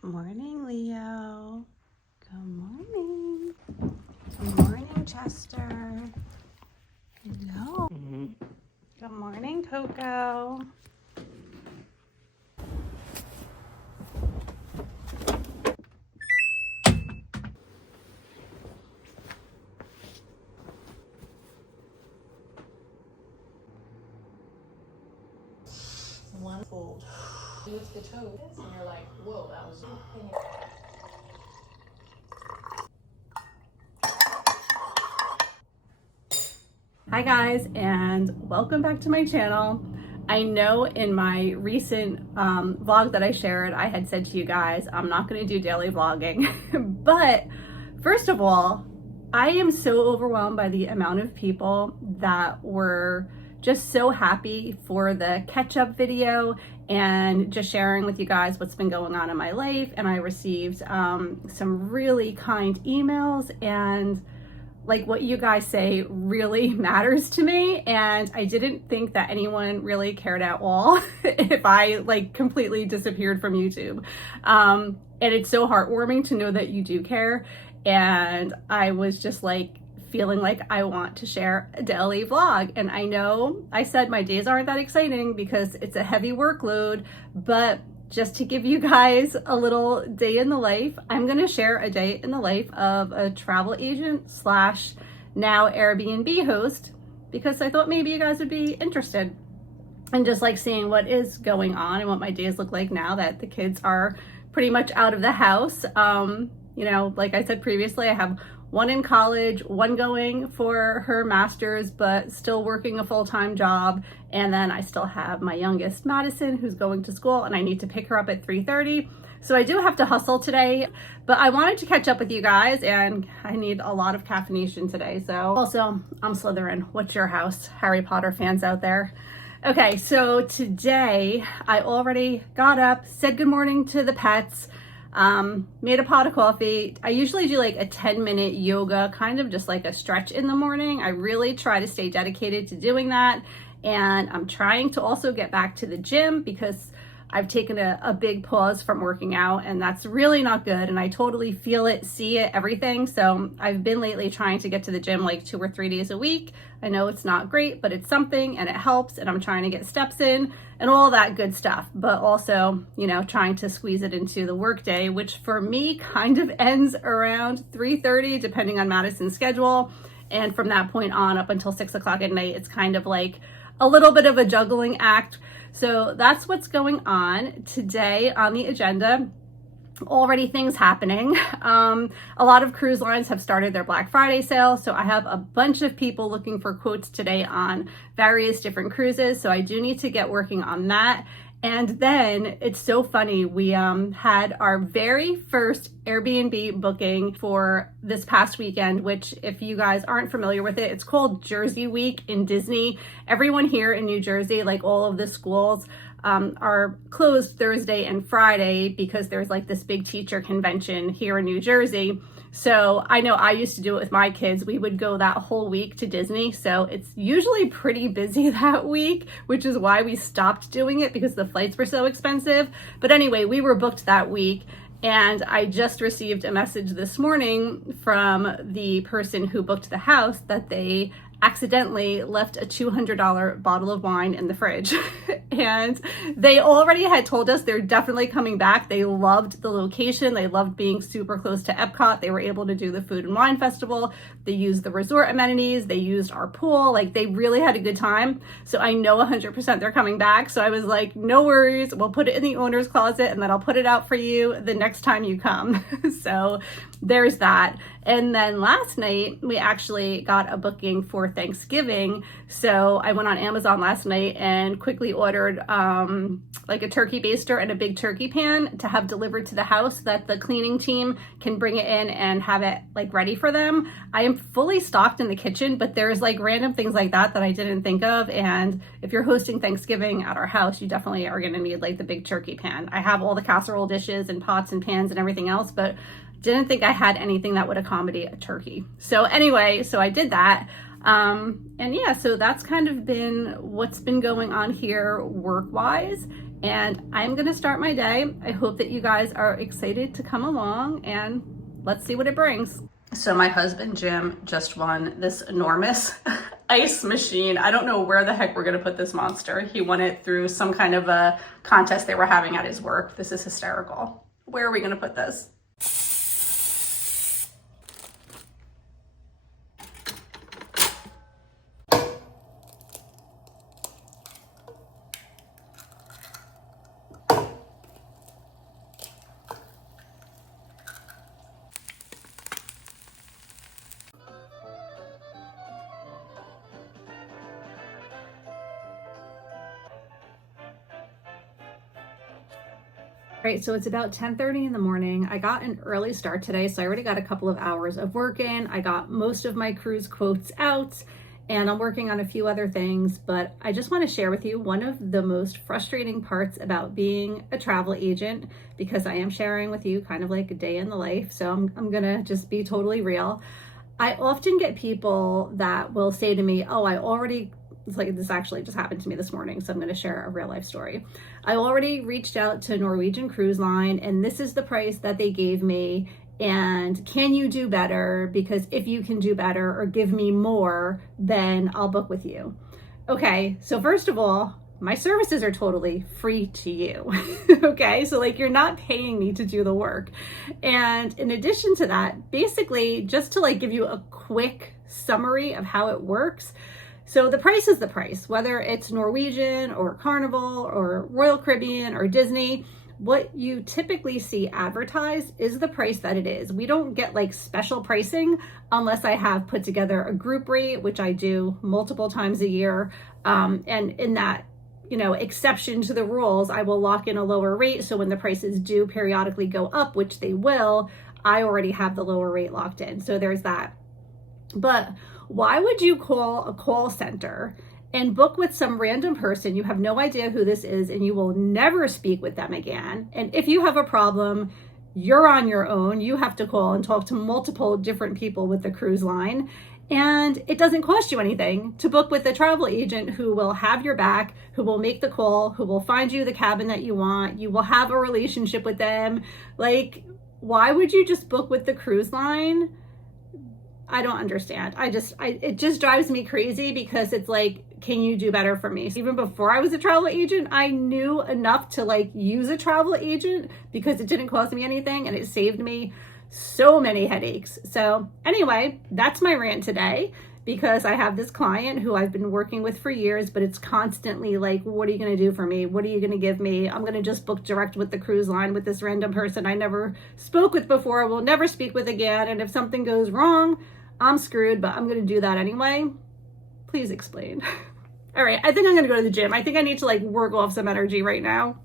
Good morning, Leo. Good morning. Good morning, Chester. Hello. Good morning, Coco. One fold. You lift the toes and you're like, whoa, that was Hi guys, and welcome back to my channel. I know in my recent vlog that I shared, I had said to you guys, I'm not going to do daily vlogging. But first of all, I am so overwhelmed by the amount of people that were just so happy for the catch-up video and just sharing with you guys what's been going on in my life. And I received some really kind emails, and like what you guys say really matters to me, and I didn't think that anyone really cared at all if I like completely disappeared from YouTube. And it's so heartwarming to know that you do care, and I was just like feeling like I want to share a daily vlog. And I know I said my days aren't that exciting because it's a heavy workload, but just to give you guys a little day in the life, I'm going to share a day in the life of a travel agent slash now Airbnb host, because I thought maybe you guys would be interested in just like seeing what is going on and what my days look like now that the kids are pretty much out of the house. You know, like I said previously, I have one in college, one going for her master's, but still working a full-time job. And then I still have my youngest, Madison, who's going to school, and I need to pick her up at 3:30. So I do have to hustle today, but I wanted to catch up with you guys, and I need a lot of caffeination today. So also, I'm Slytherin. What's your house? Harry Potter fans out there. Okay, so today I already got up, said good morning to the pets, made a pot of coffee. I usually do like a 10-minute yoga, kind of just like a stretch in the morning. I really try to stay dedicated to doing that. And I'm trying to also get back to the gym because I've taken a big pause from working out, and that's really not good. And I totally feel it, see it, everything. So I've been lately trying to get to the gym like 2 or 3 days a week. I know it's not great, but it's something and it helps. And I'm trying to get steps in and all that good stuff, but also, you know, trying to squeeze it into the workday, which for me kind of ends around 3:30, depending on Madison's schedule. And from that point on up until 6 o'clock at night, it's kind of like a little bit of a juggling act. So that's what's going on today on the agenda. Already things happening. A lot of cruise lines have started their Black Friday sale. So I have a bunch of people looking for quotes today on various different cruises. So I do need to get working on that. And then it's so funny, we had our very first Airbnb booking for this past weekend, which if you guys aren't familiar with it, it's called Jersey Week in Disney. Everyone here in New Jersey, like all of the schools, are closed Thursday and Friday because there's like this big teacher convention here in New Jersey. So I know I used to do it with my kids. We would go that whole week to Disney. So it's usually pretty busy that week, which is why we stopped doing it because the flights were so expensive. But anyway, we were booked that week. And I just received a message this morning from the person who booked the house that they accidentally left a $200 bottle of wine in the fridge. And they already had told us they're definitely coming back. They loved the location. They loved being super close to Epcot. They were able to do the Food and Wine Festival. They used the resort amenities. They used our pool. Like, they really had a good time. So I know 100% they're coming back. So I was like, no worries. We'll put it in the owner's closet, and then I'll put it out for you the next time you come. So there's that. And then last night, we actually got a booking for Thanksgiving. So I went on Amazon last night and quickly ordered like a turkey baster and a big turkey pan to have delivered to the house so that the cleaning team can bring it in and have it like ready for them. I am fully stocked in the kitchen, but there's like random things like that that I didn't think of. And if you're hosting Thanksgiving at our house, you definitely are going to need like the big turkey pan. I have all the casserole dishes and pots and pans and everything else, but didn't think I had anything that would accommodate a turkey. So anyway, so I did that. And yeah, so that's kind of been what's been going on here work-wise. and I'm gonna start my day. I hope that you guys are excited to come along, and let's see what it brings. So my husband Jim just won this enormous ice machine. I don't know where the heck we're gonna put this monster. He won it through some kind of a contest they were having at his work. This is hysterical. Where are we gonna put this? Right, so it's about 10:30 in the morning. I got an early start today, so I already got a couple of hours of work in. I got most of my cruise quotes out, and I'm working on a few other things, but I just want to share with you one of the most frustrating parts about being a travel agent, because I am sharing with you kind of like a day in the life, so I'm gonna just be totally real. I often get people that will say to me, oh, it's like this actually just happened to me this morning, so I'm going to share a real life story. I already reached out to Norwegian Cruise Line, and this is the price that they gave me, and can you do better? Because if you can do better or give me more, then I'll book with you. Okay, so first of all, my services are totally free to you. Okay, so like you're not paying me to do the work. And in addition to that, basically just to like give you a quick summary of how it works. So the price is the price, whether it's Norwegian or Carnival or Royal Caribbean or Disney. What you typically see advertised is the price that it is. We don't get like special pricing unless I have put together a group rate, which I do multiple times a year. And in that, exception to the rules, I will lock in a lower rate. So when the prices do periodically go up, which they will, I already have the lower rate locked in. So there's that. But why would you call a call center and book with some random person? You have no idea who this is, and you will never speak with them again. And if you have a problem, you're on your own. You have to call and talk to multiple different people with the cruise line. And it doesn't cost you anything to book with a travel agent who will have your back, who will make the call, who will find you the cabin that you want. You will have a relationship with them. Like, why would you just book with the cruise line? I don't understand. It just drives me crazy, because it's like, can you do better for me? So even before I was a travel agent, I knew enough to like use a travel agent because it didn't cost me anything and it saved me so many headaches. So anyway, that's my rant today, because I have this client who I've been working with for years, but it's constantly like, what are you going to do for me? What are you going to give me? I'm going to just book direct with the cruise line with this random person I never spoke with before, will never speak with again. And if something goes wrong, I'm screwed, but I'm going to do that anyway. Please explain. All right, I think I'm going to go to the gym. I think I need to like work off some energy right now.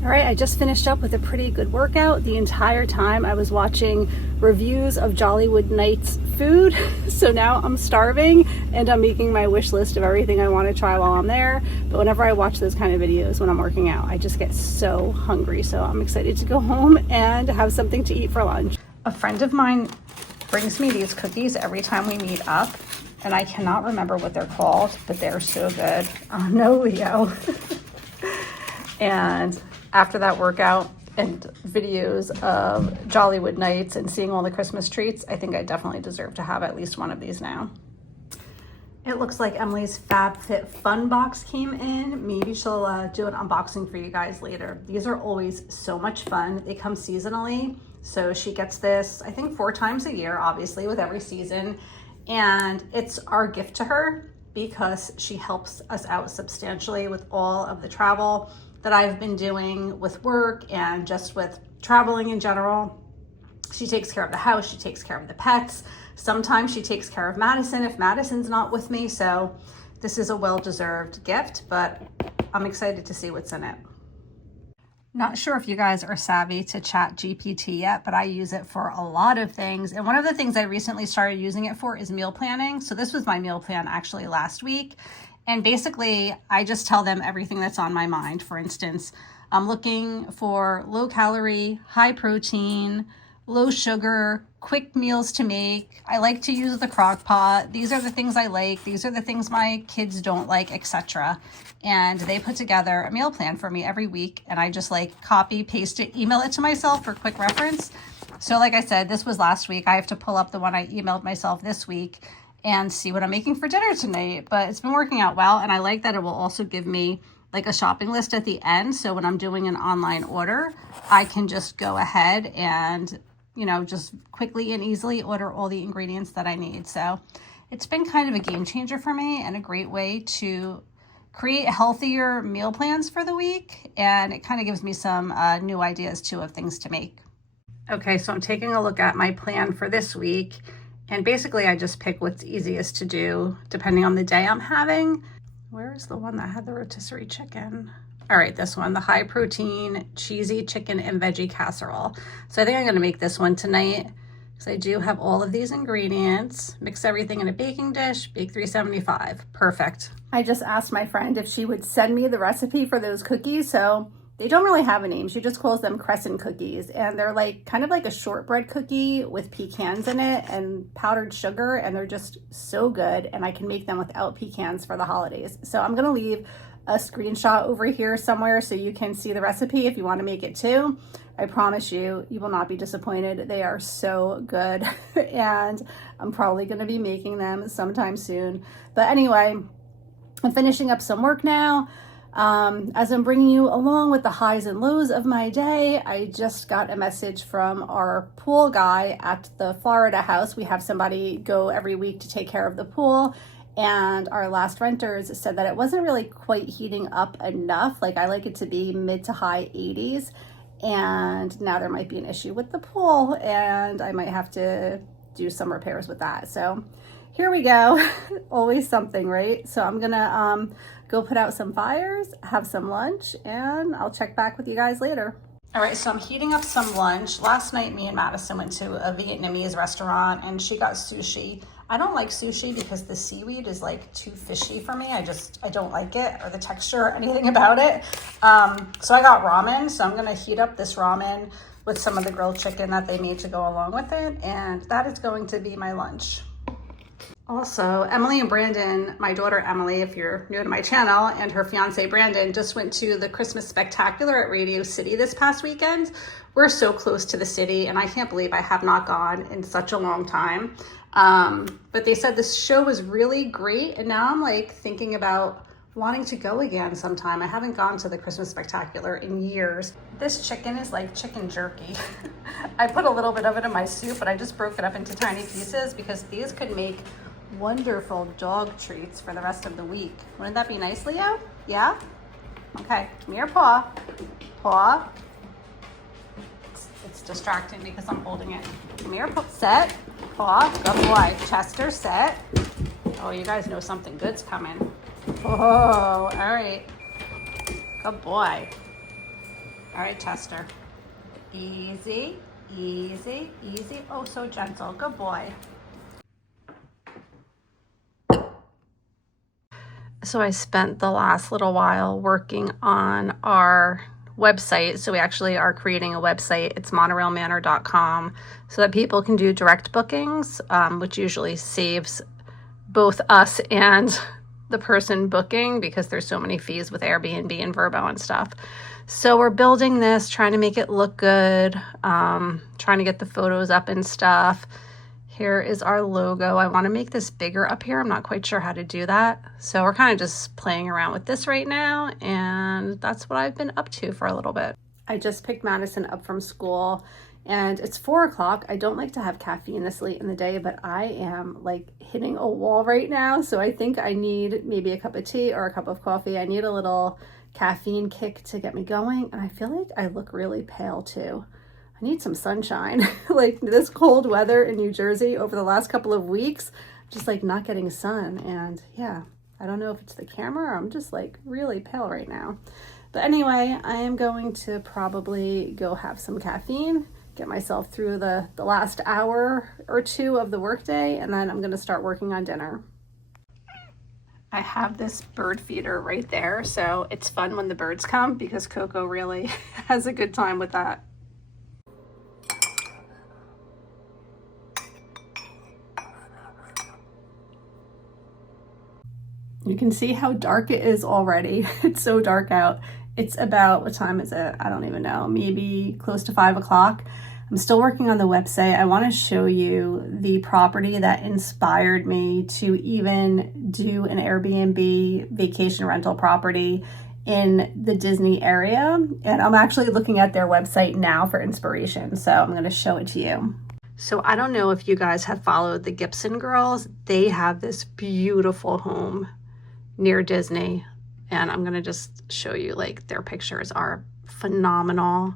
All right, I just finished up with a pretty good workout. The entire time I was watching reviews of Jollywood Nights food. So now I'm starving and I'm making my wish list of everything I want to try while I'm there. But whenever I watch those kind of videos when I'm working out, I just get so hungry. So I'm excited to go home and have something to eat for lunch. A friend of mine brings me these cookies every time we meet up, and I cannot remember what they're called, but they're so good. No, Leo. And after that workout and videos of Jollywood Nights and seeing all the Christmas treats, I think I definitely deserve to have at least one of these now. It looks like Emily's FabFitFun box came in. Maybe she'll do an unboxing for you guys later. These are always so much fun. They come seasonally. So she gets this, I think 4 times a year, obviously with every season. And it's our gift to her because she helps us out substantially with all of the travel that I've been doing with work and just with traveling in general. She takes care of the house, she takes care of the pets. Sometimes she takes care of Madison if Madison's not with me. So this is a well-deserved gift, but I'm excited to see what's in it. Not sure if you guys are savvy to ChatGPT yet, but I use it for a lot of things. And one of the things I recently started using it for is meal planning. So this was my meal plan actually last week. And basically, I just tell them everything that's on my mind. For instance, I'm looking for low calorie, high protein, low sugar, quick meals to make. I like to use the crock pot. These are the things I like. These are the things my kids don't like, etc. And they put together a meal plan for me every week. And I just like copy, paste it, email it to myself for quick reference. So like I said, this was last week. I have to pull up the one I emailed myself this week and see what I'm making for dinner tonight. But it's been working out well. And I like that it will also give me like a shopping list at the end. So when I'm doing an online order, I can just go ahead and, you know, just quickly and easily order all the ingredients that I need. So it's been kind of a game changer for me and a great way to create healthier meal plans for the week. And it kind of gives me some new ideas too of things to make. Okay, so I'm taking a look at my plan for this week. And basically I just pick what's easiest to do depending on the day I'm having. Where is the one that had the rotisserie chicken? All right, this one, the high protein, cheesy chicken and veggie casserole. So I think I'm gonna make this one tonight because I do have all of these ingredients. Mix everything in a baking dish, bake 375, perfect. I just asked my friend if she would send me the recipe for those cookies. So they don't really have a name. She just calls them crescent cookies. And they're like kind of like a shortbread cookie with pecans in it and powdered sugar. And they're just so good. And I can make them without pecans for the holidays. So I'm gonna leave a screenshot over here somewhere so you can see the recipe if you wanna make it too. I promise you, you will not be disappointed. They are so good. And I'm probably gonna be making them sometime soon. But anyway, I'm finishing up some work now. As I'm bringing you along with the highs and lows of my day, I just got a message from our pool guy at the Florida house. We have somebody go every week to take care of the pool, and our last renters said that it wasn't really quite heating up enough. Like I like it to be mid to high 80s, and now there might be an issue with the pool and I might have to do some repairs with that. So here we go. Always something, right? So I'm gonna go put out some fires, have some lunch, and I'll check back with you guys later. All right, so I'm heating up some lunch. Last night, me and Madison went to a Vietnamese restaurant and she got sushi. I don't like sushi because the seaweed is like too fishy for me. I don't like it, or the texture or anything about it. So I got ramen. So I'm gonna heat up this ramen with some of the grilled chicken that they made to go along with it. And that is going to be my lunch. Also, Emily and Brandon, my daughter Emily, if you're new to my channel, and her fiance Brandon just went to the Christmas Spectacular at Radio City this past weekend. We're so close to the city and I can't believe I have not gone in such a long time. But they said this show was really great and now I'm like thinking about wanting to go again sometime. I haven't gone to the Christmas Spectacular in years. This chicken is like chicken jerky. I put a little bit of it in my soup, but I just broke it up into tiny pieces because these could make wonderful dog treats for the rest of the week. Wouldn't that be nice, Leo? Yeah? Okay, come here, paw. Paw. It's distracting because I'm holding it. Come here, paw. Set. Paw. Good boy. Chester, set. Oh, you guys know something good's coming. Oh, all right. Good boy. All right, Chester. Easy, easy, easy. Oh, so gentle. Good boy. So I spent the last little while working on our website. So we actually are creating a website. It's monorailmanor.com so that people can do direct bookings, which usually saves both us and the person booking because there's so many fees with Airbnb and Vrbo and stuff. So we're building this, trying to make it look good, trying to get the photos up and stuff. Here is our logo. I want to make this bigger up here. I'm not quite sure how to do that. So we're kind of just playing around with this right now. And that's what I've been up to for a little bit. I just picked Madison up from school and it's 4 o'clock. I don't like to have caffeine this late in the day, but I am like hitting a wall right now. So I think I need maybe a cup of tea or a cup of coffee. I need a little caffeine kick to get me going. And I feel like I look really pale too. I need some sunshine. Like this cold weather in New Jersey over the last couple of weeks, just like not getting sun. And yeah, I don't know if it's the camera or I'm just like really pale right now. But anyway, I am going to probably go have some caffeine, get myself through the last hour or two of the workday, and then I'm gonna start working on dinner. I have this bird feeder right there, so it's fun when the birds come because Coco really has a good time with that. You can see how dark it is already. It's so dark out. It's about, what time is it? I don't even know, maybe close to 5 o'clock. I'm still working on the website. I want to show you the property that inspired me to even do an Airbnb vacation rental property in the Disney area. And I'm actually looking at their website now for inspiration. So I'm going to show it to you. So I don't know if you guys have followed the Gibson girls. They have this beautiful home near Disney. And I'm going to just show you, like, their pictures are phenomenal.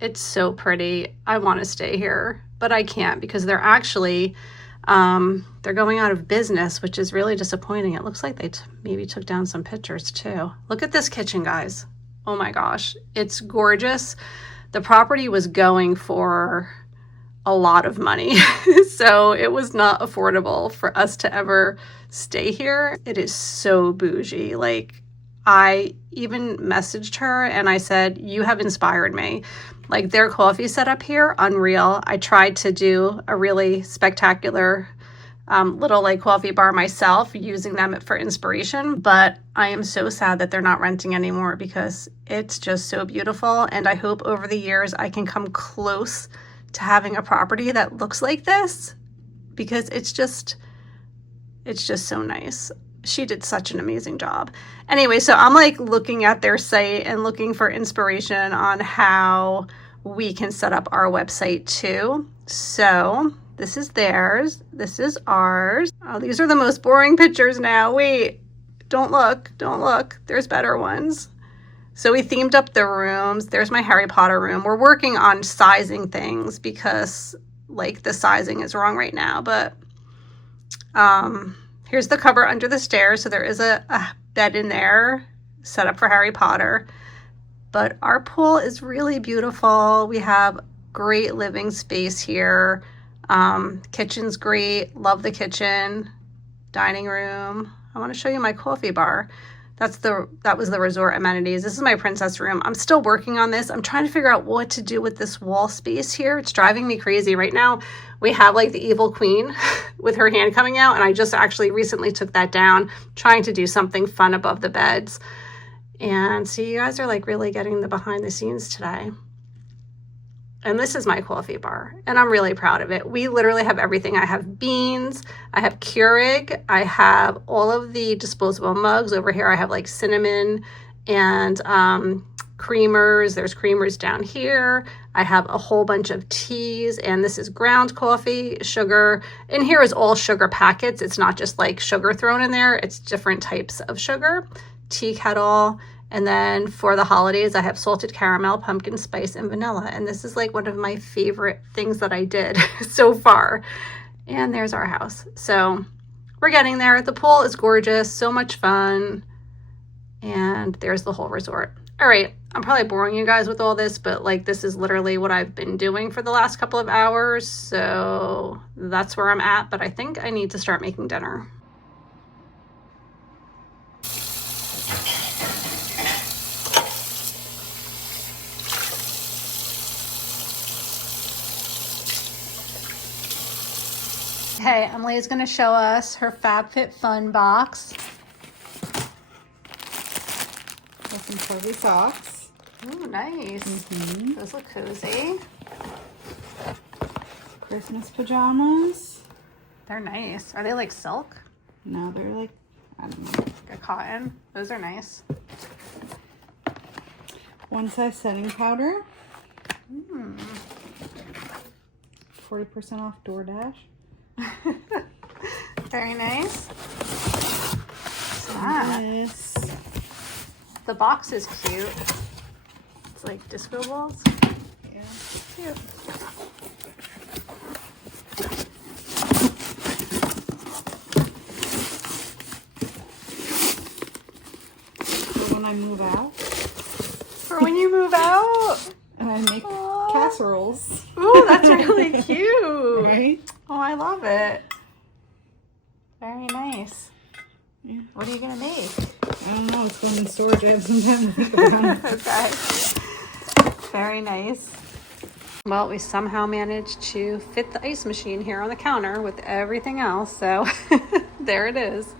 It's so pretty. I want to stay here, but I can't because they're actually, they're going out of business, which is really disappointing. It looks like they maybe took down some pictures too. Look at this kitchen, guys. Oh my gosh, it's gorgeous. The property was going for a lot of money, so it was not affordable for us to ever stay here. It is so bougie. Like, I even messaged her and I said, you have inspired me. Like, their coffee setup here, unreal. I tried to do a really spectacular little like coffee bar myself using them for inspiration, but I am so sad that they're not renting anymore because it's just so beautiful. And I hope over the years I can come close to having a property that looks like this because it's just so nice. She did such an amazing job. Anyway, so I'm like looking at their site and looking for inspiration on how we can set up our website too. So this is theirs. This is ours. Oh, these are the most boring pictures now. Wait, don't look. There's better ones. So we themed up the rooms. There's my Harry Potter room. We're working on sizing things because like the sizing is wrong right now, but here's the cupboard under the stairs. So there is a bed in there set up for Harry Potter. But our pool is really beautiful. We have great living space here. Kitchen's great. Love the kitchen. Dining room. I want to show you my coffee bar. That was the resort amenities. This is my princess room. I'm still working on this. I'm trying to figure out what to do with this wall space here. It's driving me crazy. Right now, we have like the evil queen with her hand coming out, and I just actually recently took that down, trying to do something fun above the beds. And so you guys are like really getting the behind the scenes today. And this is my coffee bar, and I'm really proud of it. We literally have everything. I have beans, I have Keurig, I have all of the disposable mugs. Over here I have like cinnamon and creamers. There's creamers down here. I have a whole bunch of teas, and this is ground coffee, sugar. In here is all sugar packets. It's not just like sugar thrown in there. It's different types of sugar. Tea kettle. And then for the holidays, I have salted caramel, pumpkin spice, and vanilla. And this is like one of my favorite things that I did so far. And there's our house. So we're getting there. The pool is gorgeous, so much fun. And there's the whole resort. All right, I'm probably boring you guys with all this, but like this is literally what I've been doing for the last couple of hours. So that's where I'm at. But I think I need to start making dinner. Okay, Emily's going to show us her FabFitFun box. With some cozy socks. Ooh, nice. Those look cozy. Christmas pajamas. They're nice. Are they like silk? No, they're like, I don't know. Like cotton. Those are nice. One size setting powder. 40% off DoorDash. Very nice. Yes. The box is cute. It's like disco balls. Yeah. Cute. For when I move out. For when you move out. And I make casseroles. Ooh, that's really cute. Right? Oh, I love it. Very nice. Yeah. What are you gonna make? I don't know. It's going in storage. I have some time to think about it. Okay. Very nice. Well, we somehow managed to fit the ice machine here on the counter with everything else. So there it is.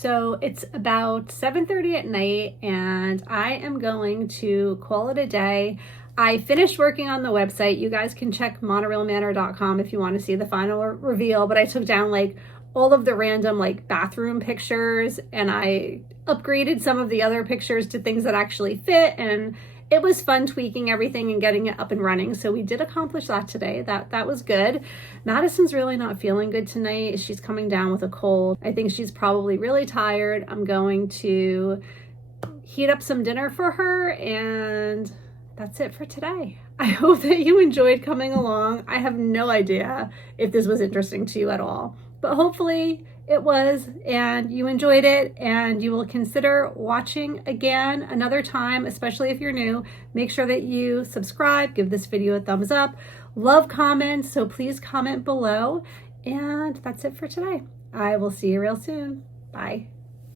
So it's about 7:30 at night and I am going to call it a day. I finished working on the website. You guys can check monorailmanor.com if you want to see the final reveal, but I took down like all of the random like bathroom pictures and I upgraded some of the other pictures to things that actually fit, and it was fun tweaking everything and getting it up and running. So we did accomplish that today. That was good. Madison's really not feeling good tonight. She's coming down with a cold. I think she's probably really tired. I'm going to heat up some dinner for her, and that's it for today. I hope that you enjoyed coming along. I have no idea if this was interesting to you at all, but hopefully it was, and you enjoyed it, and you will consider watching again another time, especially if you're new. Make sure that you subscribe, give this video a thumbs up, love comments, so please comment below. And that's it for today. I will see you real soon. Bye.